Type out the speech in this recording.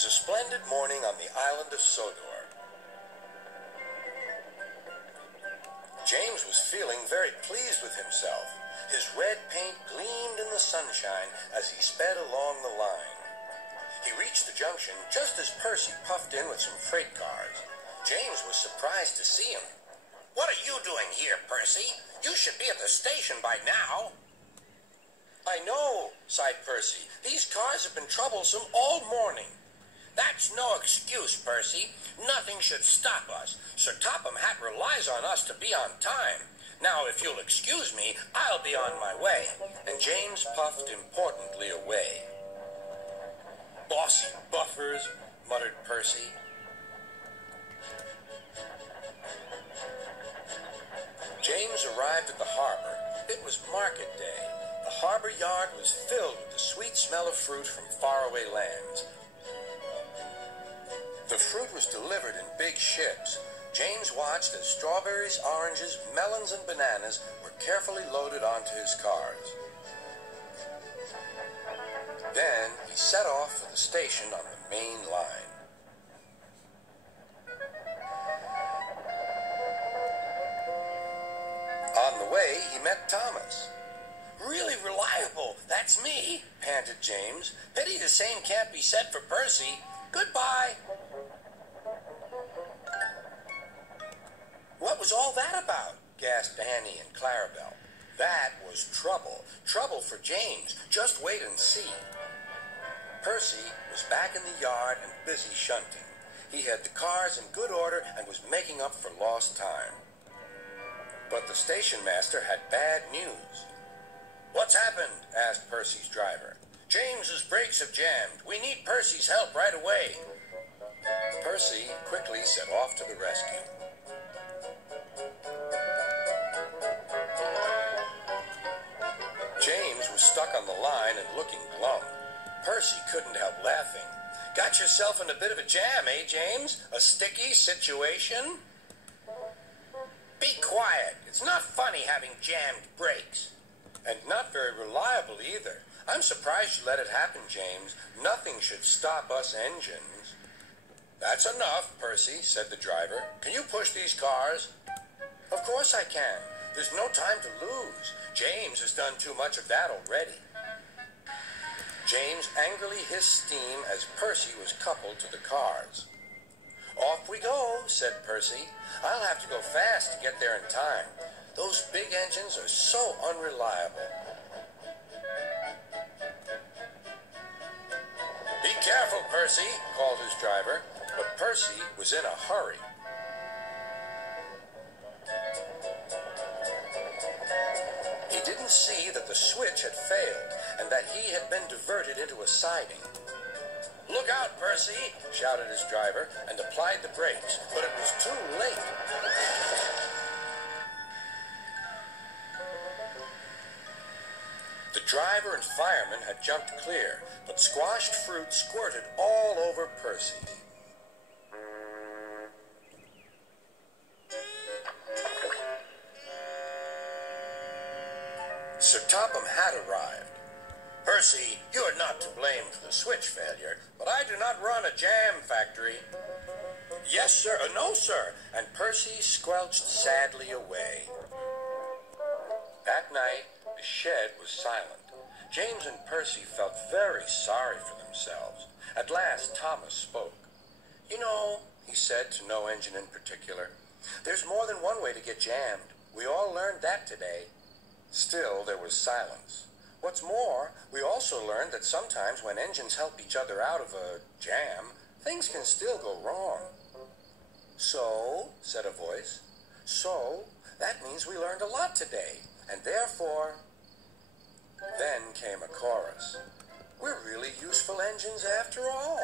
was a splendid morning on the island of Sodor. James was feeling very pleased with himself. His red paint gleamed in the sunshine as he sped along the line. He reached the junction just as Percy puffed in with some freight cars. James was surprised to see him. "What are you doing here, Percy? You should be at the station by now." "I know," sighed Percy. "These cars have been troublesome all morning." "That's no excuse, Percy. Nothing should stop us. Sir Topham Hatt relies on us to be on time. Now, if you'll excuse me, I'll be on my way." And James puffed importantly away. "Bossy buffers," muttered Percy. James arrived at the harbor. It was market day. The harbor yard was filled with the sweet smell of fruit from faraway lands. The fruit was delivered in big ships. James watched as strawberries, oranges, melons, and bananas were carefully loaded onto his cars. Then he set off for the station on the main line. On the way, he met Thomas. "Really reliable, that's me," panted James. "Pity the same can't be said for Percy. Goodbye." "What was all that about?" gasped Annie and Clarabel. That was trouble. Trouble for James. Just wait and see. Percy was back in the yard and busy shunting. He had the cars in good order and was making up for lost time. But the station master had bad news. "What's happened?" asked Percy's driver. "James's brakes have jammed. We need Percy's help right away." Percy quickly set off to the rescue. James was stuck on the line and looking glum. Percy couldn't help laughing. "Got yourself in a bit of a jam, eh, James? A sticky situation?" "Be quiet. It's not funny having jammed brakes." "And not very reliable either. I'm surprised you let it happen, James. Nothing should stop us engines." "That's enough, Percy," said the driver. "Can you push these cars?" "Of course I can. There's no time to lose. James has done too much of that already." James angrily hissed steam as Percy was coupled to the cars. "Off we go," said Percy. "I'll have to go fast to get there in time. Those big engines are so unreliable." "Be careful, Percy," called his driver, but Percy was in a hurry. He didn't see that the switch had failed and that he had been diverted into a siding. "Look out, Percy," shouted his driver and applied the brakes, but it was too late. The driver and fireman had jumped clear, but squashed fruit squirted all over Percy. Sir Topham Hatt arrived. "Percy, you are not to blame for the switch failure, but I do not run a jam factory." "Yes, sir. No, sir." And Percy squelched sadly away. That night, the shed was silent. James and Percy felt very sorry for themselves. At last, Thomas spoke. "You know," he said to no engine in particular, "there's more than one way to get jammed. We all learned that today." Still, there was silence. What's more, we also learned that sometimes when engines help each other out of a jam, things can still go wrong. "So," said a voice, "so, that means we learned a lot today, and therefore..." Then came a chorus. "We're really useful engines after all."